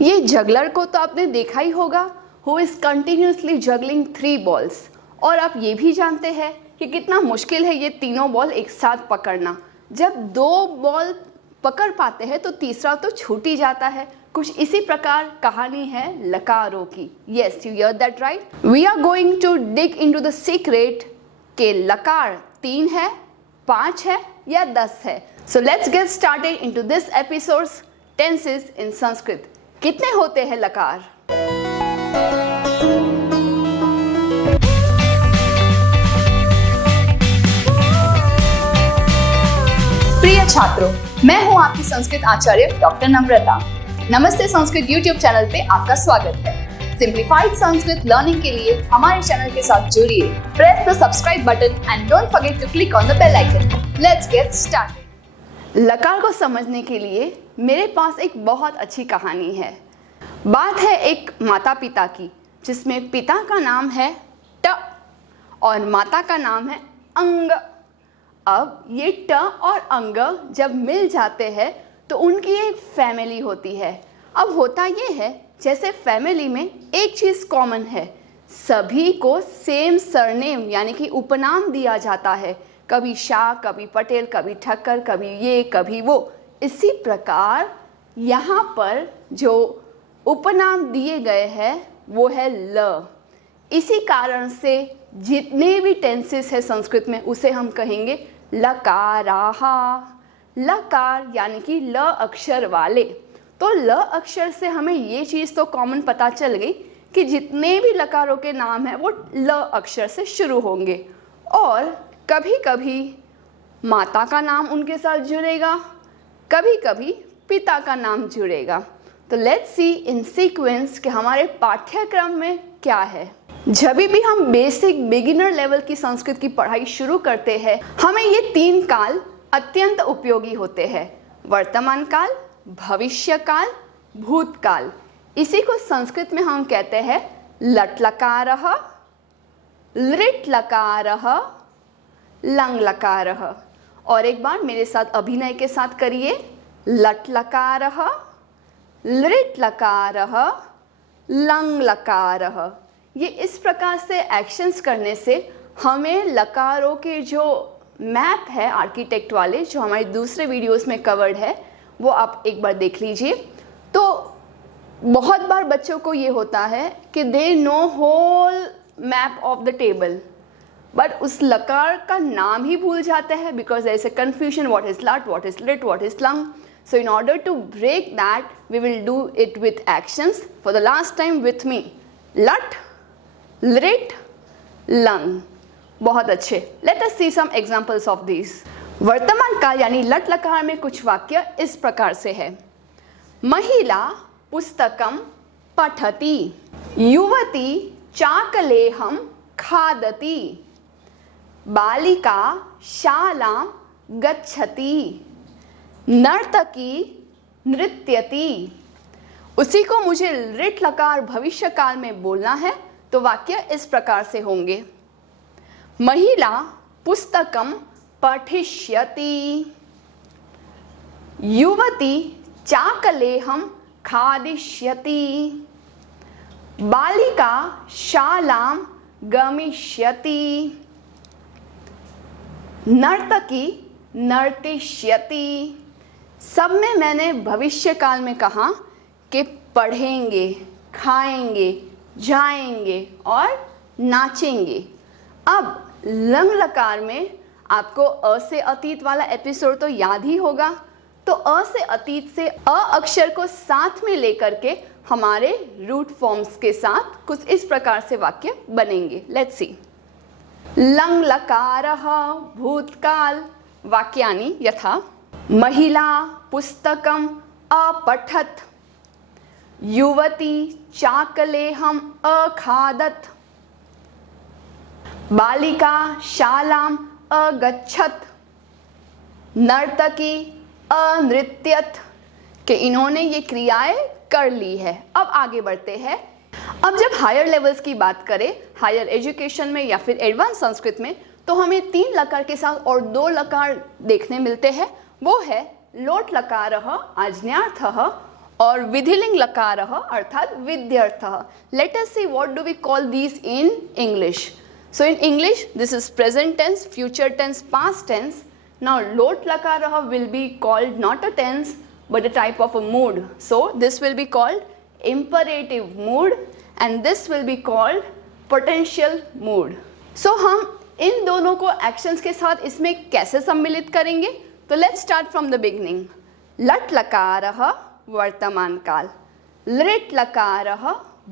ये जगलर को तो आपने देखा ही होगा, who is continuously juggling 3 balls. और आप ये भी जानते हैं कि कितना मुश्किल है ये तीनों बॉल एक साथ पकड़ना। जब 2 बॉल पकड़ पाते हैं तो तीसरा तो छूट ही जाता है। कुछ इसी प्रकार कहानी है लकारों की। Yes, you hear that right. We are going to dig into the secret के लकार 3 है, 5 है या 10 है। So let's get started into this episodes tenses in Sanskrit. कितने होते हैं लकार? प्रिय छात्रों, मैं हूं आपकी संस्कृत आचार्य डॉक्टर नम्रता। नमस्ते संस्कृत यूट्यूब चैनल पे आपका स्वागत है। सिंप्लीफाइड संस्कृत लर्निंग के लिए हमारे चैनल के साथ जुड़िए। Press the subscribe button and don't forget to click on the bell icon. Let's get started. लकार को समझने के लिए मेरे पास एक बहुत अच्छी कहानी है। बात है एक माता पिता की, जिसमें पिता का नाम है ट और माता का नाम है अंग। अब ये ट और अंग जब मिल जाते हैं तो उनकी एक फैमिली होती है। अब होता ये है, जैसे फैमिली में एक चीज़ कॉमन है, सभी को सेम सरनेम यानी कि उपनाम दिया जाता है। कभी शाह, कभी पटेल, कभी ठक्कर, कभी ये, कभी वो। इसी प्रकार यहाँ पर जो उपनाम दिए गए हैं वो है ल। इसी कारण से जितने भी टेंसेस है संस्कृत में उसे हम कहेंगे लकाराहा। लकार यानी कि ल अक्षर वाले। तो ल अक्षर से हमें ये चीज़ तो कॉमन पता चल गई कि जितने भी लकारों के नाम हैं वो ल अक्षर से शुरू होंगे। और कभी कभी माता का नाम उनके साथ जुड़ेगा, कभी कभी पिता का नाम जुड़ेगा। तो लेट्स सी इन सीक्वेंस कि हमारे पाठ्यक्रम में क्या है। जब भी हम बेसिक बिगिनर लेवल की संस्कृत की पढ़ाई शुरू करते हैं, हमें ये 3 काल अत्यंत उपयोगी होते हैं: वर्तमान काल, भविष्य काल, भूतकाल। इसी को संस्कृत में हम कहते हैं लट लकारः, लृट लकारः, लंग लकारः। और एक बार मेरे साथ अभिनय के साथ करिए। लट लकारः, लृट लकारः, लंग लकारः। ये इस प्रकार से एक्शंस करने से हमें लकारों के जो मैप है आर्किटेक्ट वाले, जो हमारे दूसरे वीडियोस में कवर्ड है, वो आप एक बार देख लीजिए। तो बहुत बार बच्चों को ये होता है कि they know whole map of the table, but उस लकार का नाम ही भूल जाते हैं because there is a confusion, what is लट, व्हाट इज लिट, व्हाट इज लंग. So in order to break that, we will do it with actions. For the last time with me. Lut, lit, lung. बहुत अच्छे. Let us see some examples of these. वर्तमान काल यानी लट लकार में कुछ वाक्य इस प्रकार से है. महिला पुस्तकम पठति, युवती चाकलेहम खादति, बालिका शालां गच्छति, नर्तकी नृत्यति. उसी को मुझे लृट लकार भविष्य काल में बोलना है तो वाक्य इस प्रकार से होंगे. महिला पुस्तकम पठिष्यति, युवती चाकलेहम खादिष्यति, बालिका शालां गमिष्यति, नर्तकी नर्तिष्यति. सब में मैंने भविष्य काल में कहा कि पढ़ेंगे, खाएंगे, जाएंगे और नाचेंगे. अब लंग लकार में आपको अ से अतीत वाला एपिसोड तो याद ही होगा. तो अ से अतीत से अ अक्षर को साथ में लेकर के हमारे रूट फॉर्म्स के साथ कुछ इस प्रकार से वाक्य बनेंगे. Let's see. लंग लकारः भूतकाल. वाक्यानि यथा महिला पुस्तकम अपठत, युवती चाकलेहम अखादत, बालिका शालां अगच्छत, नर्तकी अनृत्यत. कि इन्होंने ये क्रियाएं कर ली है. अब आगे बढ़ते हैं. अब जब हायर लेवल्स की बात करें, हायर एजुकेशन में या फिर एडवांस संस्कृत में, तो हमें 3 लकार के साथ और 2 लकार देखने मिलते हैं. वो है लोट लकारः आज्ञार्थः और विधिलिंग लकारः अर्थात विद्यर्थः. Let us see what do we call these in English. So in English this is present tense, future tense, past tense. Now lot lakarah will be called not a tense but a type of a mood. So this will be called imperative mood and this will be called potential mood. So हम इन दोनों को actions के साथ इसमें कैसे सम्मिलित करेंगे? तो let's start from the beginning. लट लकारः वर्तमान काल, लृट लकारः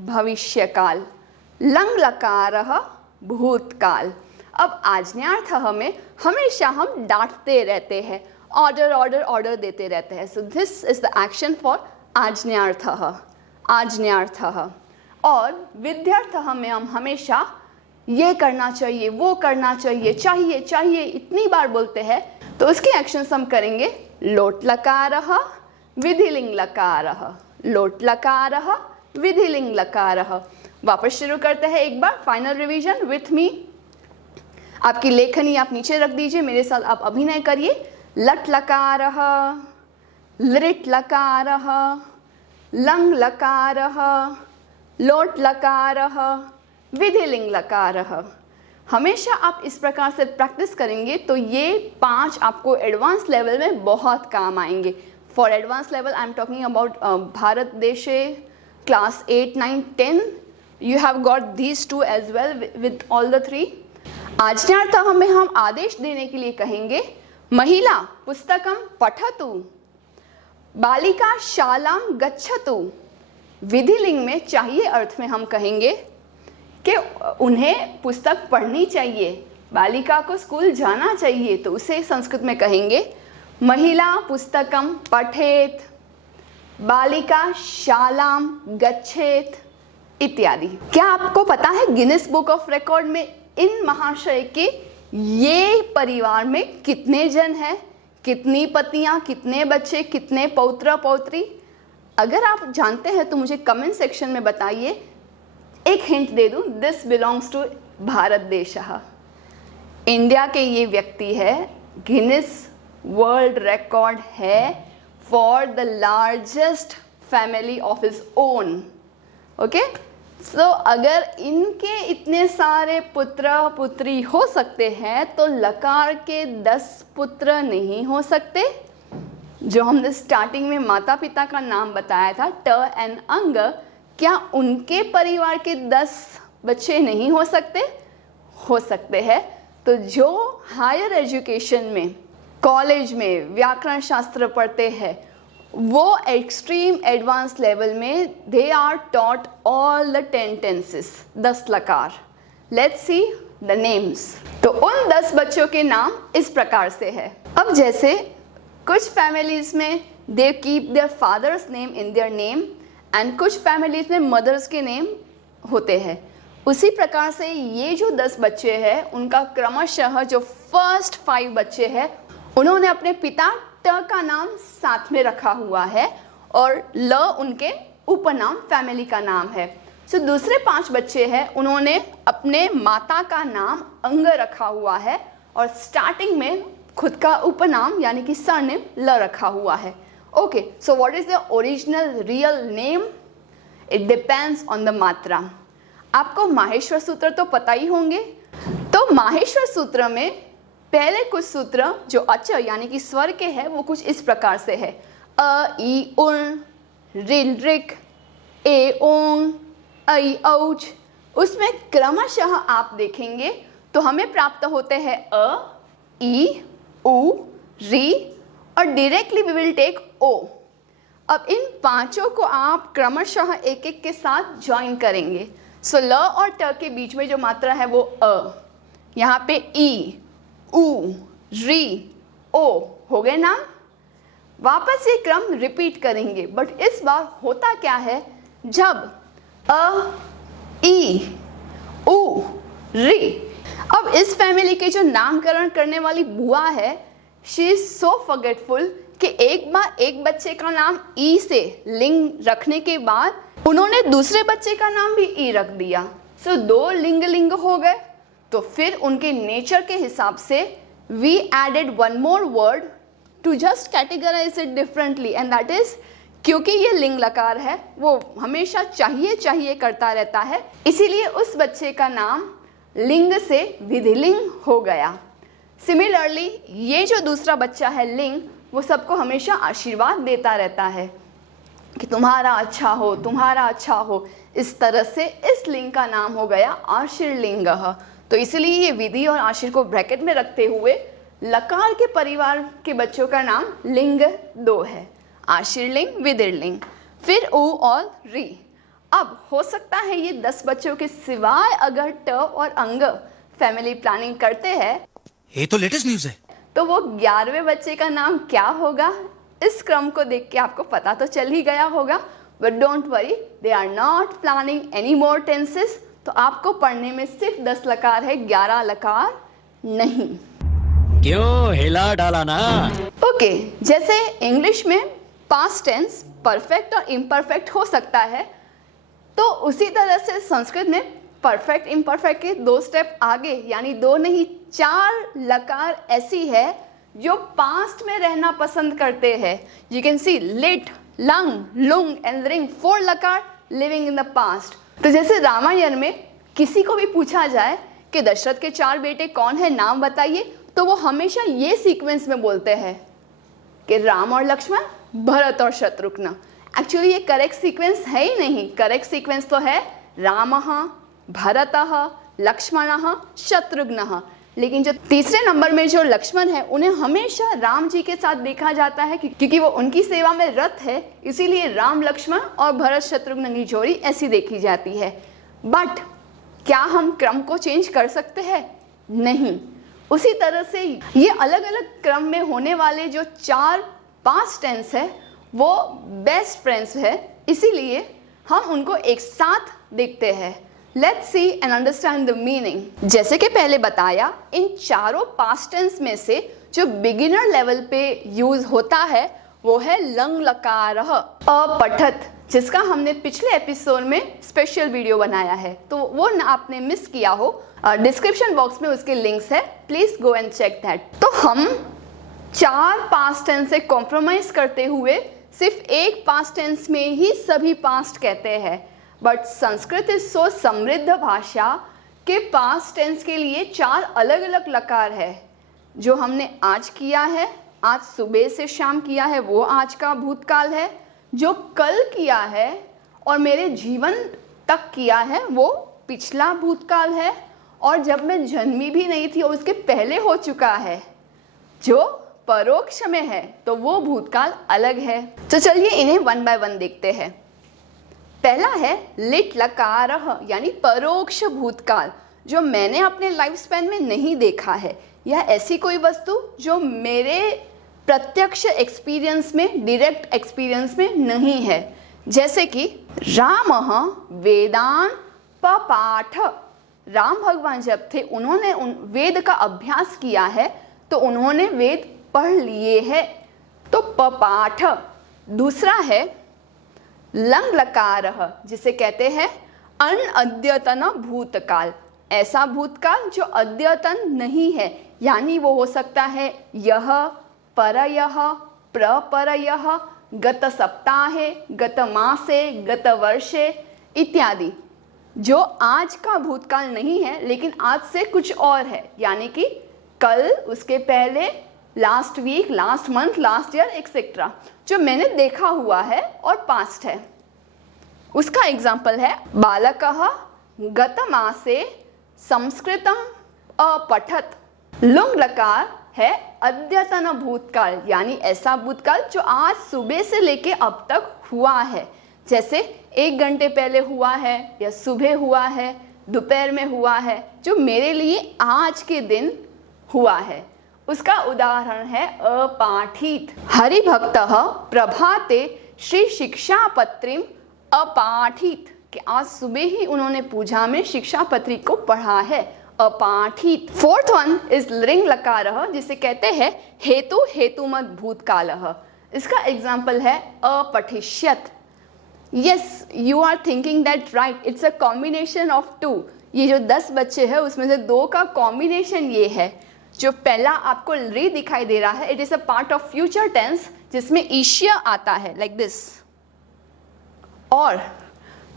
भविष्य काल, लंग लकारः भूतकाल. अब आज्ञार्थः में हमेशा हम डांटते रहते हैं, ऑर्डर ऑर्डर ऑर्डर देते रहते हैं. So this is the action for आज्ञार्थः, आज्ञार्थः. और विद्यार्थः में हम हमेशा ये करना चाहिए, वो करना चाहिए, चाहिए चाहिए इतनी बार बोलते हैं. तो उसके एक्शंस हम करेंगे लोट लकारः विधिलिंग लकारः, लोट लकारः विधिलिंग लकारः. वापस शुरू करते हैं एक बार. Final revision with me. आपकी लेखनी आप नीचे रख दीजिए, मेरे साथ आप अभिनय करिए. लट लकारः, लृट लकारः, लंग लकारः, लोट लकारः, विधिलिंग लकारः. हमेशा आप इस प्रकार से प्रैक्टिस करेंगे तो ये 5 आपको एडवांस लेवल में बहुत काम आएंगे. For advance level I am talking about भारत देशे class 8, 9, 10. You have got these 2 as well with all the 3. आज्ञार्थः में हम आदेश देने के लिए कहेंगे महिला पुस्तकं पठतु, बालिका शालां गच्छतु. विधिलिंग में चाहिए अर्थ में हम कहेंगे कि उन्हें पुस्तक पढ़नी चाहिए, बालिका को स्कूल जाना चाहिए. तो उसे संस्कृत में कहेंगे महिला पुस्तकं पठेत, बालिका शालां गच्छेत इत्यादि. क्या आपको पता है गिनीज बुक ऑफ रिकॉर्ड में इन महाशय के ये परिवार में कितने जन हैं, कितनी पत्नियां, कितने बच्चे, कितने पौत्र पौत्री? अगर आप जानते हैं तो मुझे कमेंट सेक्शन में बताइए. एक हिंट दे दूं, दिस बिलोंग्स टू भारत देशः. इंडिया के ये व्यक्ति है, गिनीज वर्ल्ड रिकॉर्ड है for the largest family of his own. Okay, so अगर इनके इतने सारे पुत्र पुत्री हो सकते हैं तो लकार के 10 पुत्र नहीं हो सकते? जो हमने स्टार्टिंग में माता पिता का नाम बताया था ट एंड अंग, क्या उनके परिवार के 10 बच्चे नहीं हो सकते? हो सकते हैं. तो जो हायर एजुकेशन में कॉलेज में व्याकरण शास्त्र पढ़ते हैं वो एक्सट्रीम एडवांस लेवल में they are taught all the 10 tenses, 10 लकार. Let's see the names. तो उन 10 बच्चों के नाम इस प्रकार से है. अब जैसे कुछ फैमिलीज में they keep their father's name in their name and कुछ फैमिलीज में मदर्स के नेम होते हैं, उसी प्रकार से ये जो 10 बच्चे हैं उनका क्रमशः जो फर्स्ट 5 बच्चे हैं उन्होंने अपने पिता ट का नाम साथ में रखा हुआ है और ल उनके उपनाम फैमिली का नाम है. सो दूसरे 5 बच्चे हैं उन्होंने अपने माता का नाम अंग रखा हुआ है और स्टार्टिंग में खुद का उपनाम यानी कि सरनेम ल रखा हुआ है. Okay, so what is the original real name? It depends on the मात्रा. आपको माहेश्वर सूत्र तो पता ही होंगे. तो माहेश्वर सूत्र में पहले कुछ सूत्र जो अच यानी कि स्वर के हैं वो कुछ इस प्रकार से है. अ ई उण, रिल रिक, ए ओंग, ऐ औच. उसमें क्रमशः आप देखेंगे तो हमें प्राप्त होते हैं अ, ई, उ, री और डायरेक्टली वी विल टेक ओ. अब इन पांचों को आप क्रमशः एक एक के साथ ज्वाइन करेंगे. सो ल और ट के बीच में जो मात्रा है वो अ, यहाँ पे ई, उ, री, ओ हो गए नाम. वापस ये क्रम रिपीट करेंगे बट इस बार होता क्या है, जब अ, ई, उ, री. अब इस फैमिली के जो नामकरण करने वाली बुआ है शी इज सो फॉरगेटफुल कि एक बार एक बच्चे का नाम ई से लिंग रखने के बाद उन्होंने दूसरे बच्चे का नाम भी ई रख दिया. सो 2 लिंग लिंग हो गए. तो फिर उनके नेचर के हिसाब से we added 1 more word to just categorise it differently and that is क्योंकि ये लिंग लकार है, वो हमेशा चाहिए चाहिए करता रहता है, इसीलिए उस बच्चे का नाम लिंग से विधिलिंग हो गया। सिमिलरली ये जो दूसरा बच्चा है लिंग, वो सबको हमेशा आशीर्वाद देता रहता है कि तुम्हारा अच्छा हो, तुम्हारा अच्छा हो। इस तरह से इस लिंग का नाम हो गया आशीर्लिंग। तो इसलिए ये विधि और आशीर को ब्रैकेट में रखते हुए लकार के परिवार के बच्चों का नाम लिंग 2 है, आशीर्लिंग, विधिलिंग। फिर उ और री। अब हो सकता है ये 10 बच्चों के सिवाय अगर ट और अंग फैमिली प्लानिंग करते हैं, ये तो लेटेस्ट न्यूज़ है, तो वो 11वें बच्चे का नाम क्या होगा, इस क्रम को देख के आपको पता तो चल ही गया होगा। But don't worry, they are not planning any more tenses. तो आपको पढ़ने में सिर्फ 10 लकार है, 11 लकार नहीं। क्यों हिला डाला ना। ओके, जैसे इंग्लिश में पास्ट टेंस परफेक्ट और इम्परफेक्ट हो सकता है, तो उसी तरह से संस्कृत में परफेक्ट इम्परफेक्ट के 2 स्टेप आगे, यानी 2 नहीं 4 लकार ऐसी है जो पास्ट में रहना पसंद करते हैं। यू कैन सी लिट, लंग, लुंग एंड रिंग, 4 लकार लिविंग इन द पास्ट। तो जैसे रामायण में किसी को भी पूछा जाए कि दशरथ के 4 बेटे कौन है, नाम बताइए, तो वो हमेशा ये सीक्वेंस में बोलते हैं कि राम और लक्ष्मण, भरत और शत्रुघ्न। एक्चुअली ये करेक्ट सीक्वेंस है ही नहीं। करेक्ट सीक्वेंस तो है रामः, भरतः, लक्ष्मणः, शत्रुघ्नः। लेकिन जो तीसरे नंबर में जो लक्ष्मण है, उन्हें हमेशा राम जी के साथ देखा जाता है क्योंकि वो उनकी सेवा में रत है, इसीलिए राम लक्ष्मण और भरत शत्रुघ्न की जोड़ी ऐसी देखी जाती है। बट क्या हम क्रम को चेंज कर सकते हैं? नहीं। उसी तरह से ये अलग अलग क्रम में होने वाले जो 4 पास्ट टेंस है, वो बेस्ट फ्रेंड्स है, इसीलिए हम उनको एक साथ देखते हैं। Let's see and understand the meaning. जैसे कि पहले बताया, इन चारों पास्ट टेंस में से जो बिगिनर लेवल पे यूज होता है वो है लंग लकार अपठत, जिसका हमने पिछले एपिसोड में स्पेशल वीडियो बनाया है, तो वो ना आपने मिस किया हो, डिस्क्रिप्शन बॉक्स में उसके लिंक्स है, please go and check that. तो हम 4 पास्ट टेंस से कॉम्प्रोमाइज करते हुए सिर्फ एक पास्ट टेंस में ही सभी पास्ट कहते हैं। बट संस्कृत इज सो समृद्ध भाषा के पास्ट टेंस के लिए 4 अलग अलग लकार है। जो हमने आज किया है, आज सुबह से शाम किया है, वो आज का भूतकाल है। जो कल किया है और मेरे जीवन तक किया है, वो पिछला भूतकाल है। और जब मैं जन्मी भी नहीं थी और उसके पहले हो चुका है, जो परोक्ष में है, तो वो भूतकाल अलग है। तो चलिए इन्हें 1 बाय 1 देखते हैं। पहला है लिट लकारः, यानी परोक्ष भूतकाल, जो मैंने अपने लाइफ स्पैन में नहीं देखा है, या ऐसी कोई वस्तु जो मेरे प्रत्यक्ष एक्सपीरियंस में, डायरेक्ट एक्सपीरियंस में नहीं है। जैसे कि रामः वेदान पपाठ, राम भगवान जब थे उन्होंने वेद का अभ्यास किया है, तो उन्होंने वेद पढ़ लिए हैं, तो पपाठ। दूसरा है लंग लकारः, जिसे कहते हैं अनअद्यतन भूतकाल, ऐसा भूतकाल जो अद्यतन नहीं है, यानी वो हो सकता है यह, परयः, प्रपरयः, गत सप्ताहे, गत मासे, गत वर्षे इत्यादि। जो आज का भूतकाल नहीं है, लेकिन आज से कुछ और है, यानी कि कल, उसके पहले, last week, last month, last year etcetera, जो मैंने देखा हुआ है और पास्ट है। उसका एग्जाम्पल है बालकः गत मासे संस्कृतम अपठत। लुंग लकार है अद्यतन भूतकाल, यानी ऐसा भूतकाल जो आज सुबह से लेके अब तक हुआ है, जैसे 1 घंटे पहले हुआ है, या सुबह हुआ है, दोपहर में हुआ है, जो मेरे लिए आज के दिन हुआ है। उसका उदाहरण है अपाठित। हरिभक्तः प्रभाते श्री शिक्षापत्रीम अपाठित, कि आज सुबह ही उन्होंने पूजा में शिक्षापत्री को पढ़ा है, अपाठित। 4th वन इज लिंग लकारः, जिसे कहते हैं हेतु हेतुमत भूतकालः। इसका एग्जाम्पल है अपठिष्यत। Yes, you are thinking that right, it's a combination of 2। ये जो 10 बच्चे हैं उसमें से 2 का कॉम्बिनेशन ये है। जो पहला आपको री दिखाई दे रहा है, it is a part of future tense, जिसमें ईश्य आता है, लाइक दिस, और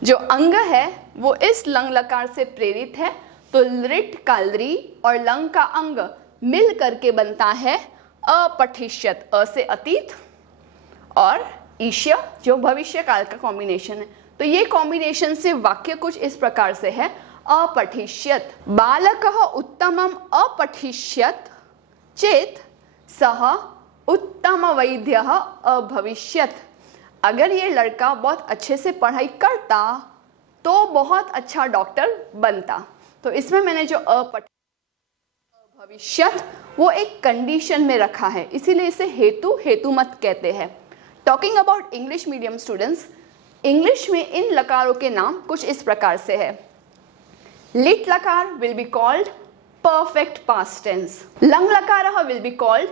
जो अंग है वो इस लंग लकार से प्रेरित है, तो लृट का लृ और लंग का अंग मिल करके बनता है अपठिष्यत, अ से अतीत, और ईश्य जो भविष्य काल का कॉम्बिनेशन है। तो ये कॉम्बिनेशन से वाक्य कुछ इस प्रकार से है, अपठिष्यत बालकः उत्तमम् अपठिष्यत चेत सः उत्तम वैद्यः अभविष्यत। अगर ये लड़का बहुत अच्छे से पढ़ाई करता तो बहुत अच्छा डॉक्टर बनता। तो इसमें मैंने जो अभविष्यत वो एक कंडीशन में रखा है, इसीलिए इसे हेतु हेतुमत कहते हैं। Talking about English medium students, English में इन लकारों के नाम कुछ इस प्रकार से है। लिट लकार will be called perfect past tense, लंग लकारः will be called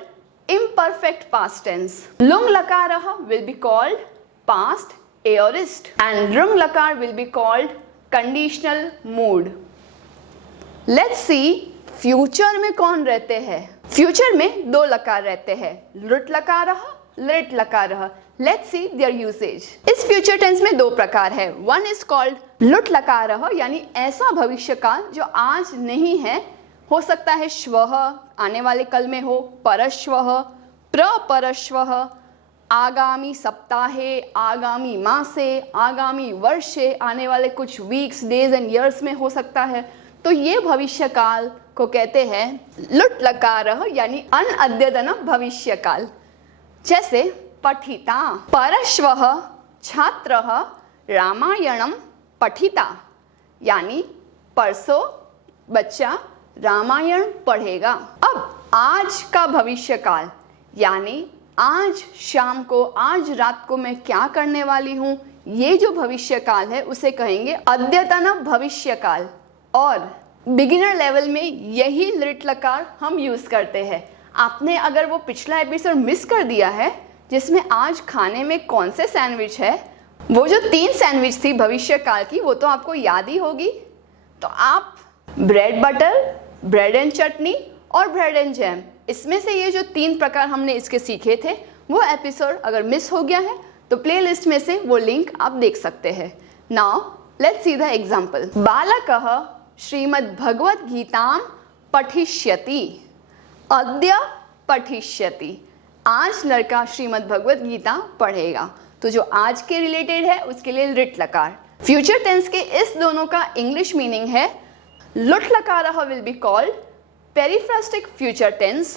imperfect past tense, lung lakarah will be called past aorist, and rung lakar will be called conditional mood. Let's see future में कौन रहते हैं। फ्यूचर में दो लकार रहते हैं, लुट लकारह लृट लकारह। Let's see their usage. इस फ्यूचर टेंस में दो प्रकार है। वन इज कॉल्ड लुट लकारह, यानी ऐसा भविष्य काल जो आज नहीं है, हो सकता है श्वः आने वाले कल में हो, परश्वः, प्रपरश्वः, आगामी सप्ताहे, आगामी मासे, आगामी वर्षे, आने वाले कुछ वीक्स, डेज एंड ईयर्स में हो सकता है। तो ये भविष्य काल को कहते हैं लुट लकारः, यानी अनअद्यतन भविष्य काल। जैसे पठिता, परश्वः छात्रः रामायणम पठिता, यानी परसों बच्चा रामायण पढ़ेगा। अब आज का भविष्य काल, यानी आज शाम को, आज रात को मैं क्या करने वाली हूँ, ये जो भविष्य काल है उसे कहेंगे अद्यतन भविष्य काल। और बिगिनर लेवल में यही लृट लकार हम यूज करते हैं। आपने अगर वो पिछला एपिसोड मिस कर दिया है जिसमें आज खाने में कौन से सैंडविच है, वो जो 3 सैंडविच थी भविष्य काल की, वो तो आपको याद ही होगी। तो आप ब्रेड बटर, ब्रेड एंड चटनी और ब्रेड एंड जैम, इसमें से ये जो 3 प्रकार हमने इसके सीखे थे, वो एपिसोड अगर मिस हो गया है तो प्लेलिस्ट में से वो लिंक आप देख सकते हैं। Now let's see the example. बालकः श्रीमद् भगवद गीतां पठिष्यति, अद्य पठिष्यति। आज लड़का श्रीमद् भगवद गीता पढ़ेगा। तो जो आज के रिलेटेड है उसके लिए लृट लकार। फ्यूचर टेंस के इस दोनों का इंग्लिश मीनिंग है लुट लकारः will be called periphrastic future tense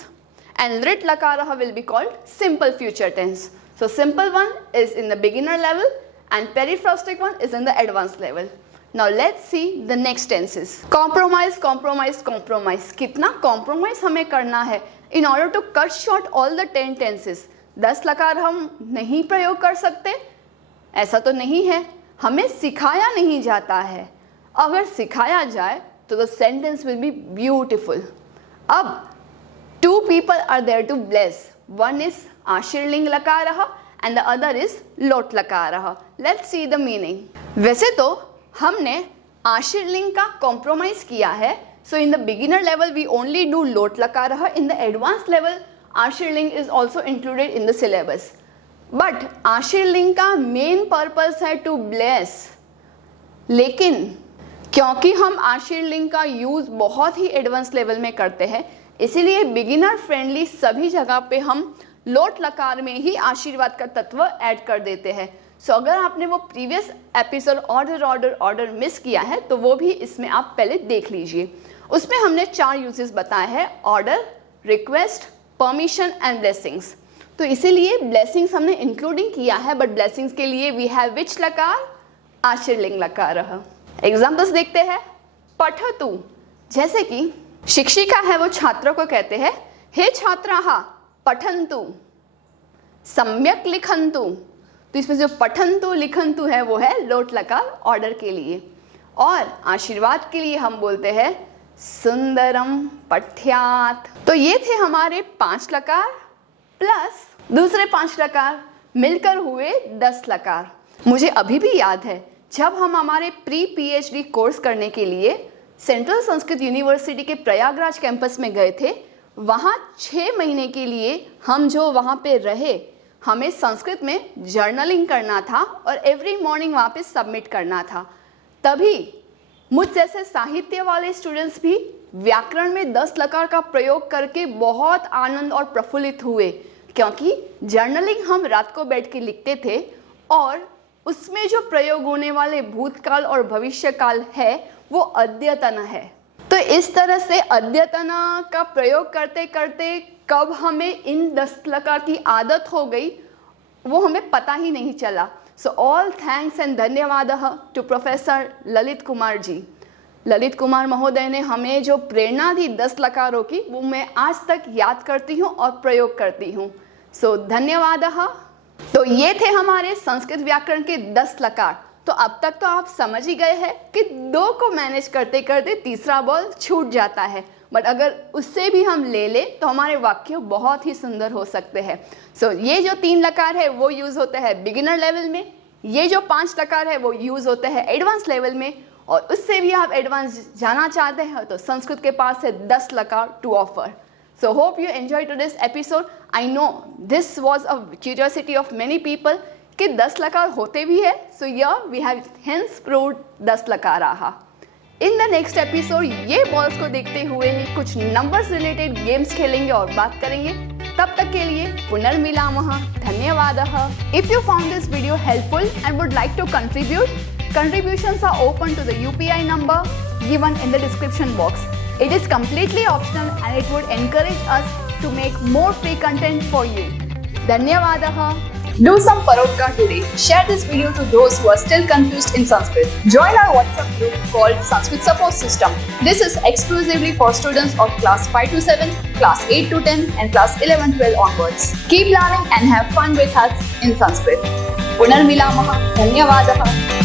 and lृट लकारः will be called simple future tense. So simple one is in the beginner level and periphrastic one is in the advanced level. Now let's see the next tenses. Compromise, compromise, compromise. कितना compromise हमें करना है in order to cut short all the 10 tenses. 10 लकार हम नहीं प्रयोग कर सकते, ऐसा तो नहीं है। हमें सिखाया नहीं जाता है, अगर सिखाया जाए तो the sentence will be beautiful. अब 2 people are there to bless. One is आशीर्लिंग लकारः and the other is lot लकारः. Let's see the meaning. वैसे तो हमने आशीर्लिंग का कॉम्प्रोमाइज किया है, so in the beginner level we only do lot लकारः. In the advanced level आशीर्लिंग is also included in the syllabus. But आशीर्लिंग का main purpose है to bless. लेकिन क्योंकि हम आशीर्लिंग का यूज बहुत ही एडवांस लेवल में करते हैं, इसीलिए बिगिनर फ्रेंडली सभी जगह पे हम लोट लकार में ही आशीर्वाद का तत्व ऐड कर देते हैं। सो अगर आपने वो प्रीवियस एपिसोड ऑर्डर मिस किया है तो वो भी इसमें आप पहले देख लीजिए। उसमें हमने 4 यूजेस बताए हैं, order, request, permission and blessings. तो इसीलिए ब्लेसिंग्स हमने इंक्लूडिंग किया है, बट ब्लेसिंग्स के लिए वी हैव विच लकार, आशीर्लिंग लकारः। एग्जाम्पल्स देखते हैं। पठतु, जैसे कि शिक्षिका है वो छात्रों को कहते हैं हे छात्राः पठन्तु, सम्यक लिखन्तु। तो इसमें जो पठन्तु लिखन्तु है वो है लोट लकार ऑर्डर के लिए। और आशीर्वाद के लिए हम बोलते हैं सुंदरम पठ्यात्। तो ये थे हमारे 5 लकार प्लस दूसरे 5 लकार, मिलकर हुए 10 लकार। मुझे अभी भी याद है जब हम हमारे प्री PhD कोर्स करने के लिए सेंट्रल संस्कृत यूनिवर्सिटी के प्रयागराज कैंपस में गए थे, वहाँ 6 महीने के लिए हम जो वहाँ पे रहे हमें संस्कृत में जर्नलिंग करना था और एवरी मॉर्निंग वहाँ पे सबमिट करना था। तभी मुझ जैसे साहित्य वाले स्टूडेंट्स भी व्याकरण में 10 लकार का प्रयोग करके बहुत आनंद और प्रफुल्लित हुए, क्योंकि जर्नलिंग हम रात को बैठ के लिखते थे और उसमें जो प्रयोग होने वाले भूतकाल और भविष्यकाल है वो अद्यतन है। तो इस तरह से अद्यतन का प्रयोग करते करते कब हमें इन 10 लकार की आदत हो गई वो हमें पता ही नहीं चला। सो ऑल थैंक्स एंड धन्यवाद टू प्रोफेसर ललित कुमार जी। ललित कुमार महोदय ने हमें जो प्रेरणा दी 10 लकारों की वो मैं आज तक याद करती हूँ और प्रयोग करती हूँ। सो धन्यवाद। तो ये थे हमारे संस्कृत व्याकरण के 10 लकार। तो अब तक तो आप समझ ही गए हैं कि 2 को मैनेज करते करते तीसरा बॉल छूट जाता है, बट अगर उससे भी हम ले लें तो हमारे वाक्य बहुत ही सुंदर हो सकते हैं। सो ये जो 3 लकार है वो यूज़ होते हैं बिगिनर लेवल में, ये जो 5 लकार है वो यूज़ होते हैं एडवांस लेवल में, और उससे भी आप एडवांस जाना चाहते हैं तो संस्कृत के पास है 10 लकार to offer. So hope you enjoyed today's episode. I know this was a curiosity of many people कि 10 लकार होते भी है। So here we have hence proved 10 लकार आहा। In the next episode ये बॉल्स को देखते हुए ही कुछ नंबर्स रिलेटेड गेम्स खेलेंगे और बात करेंगे। तब तक के लिए पुनर्मिलामः, धन्यवादः। If you found this video helpful and would like to contribute, contributions are open to the UPI number given in the description box. It is completely optional and it would encourage us to make more free content for you. Dhanyavadah. Do some Parotka today. Share this video to those who are still confused in Sanskrit. Join our WhatsApp group called Sanskrit Support System. This is exclusively for students of class 5 to 7, class 8 to 10 and class 11-12 onwards. Keep learning and have fun with us in Sanskrit. Punarmilamah. Dhanyavadah.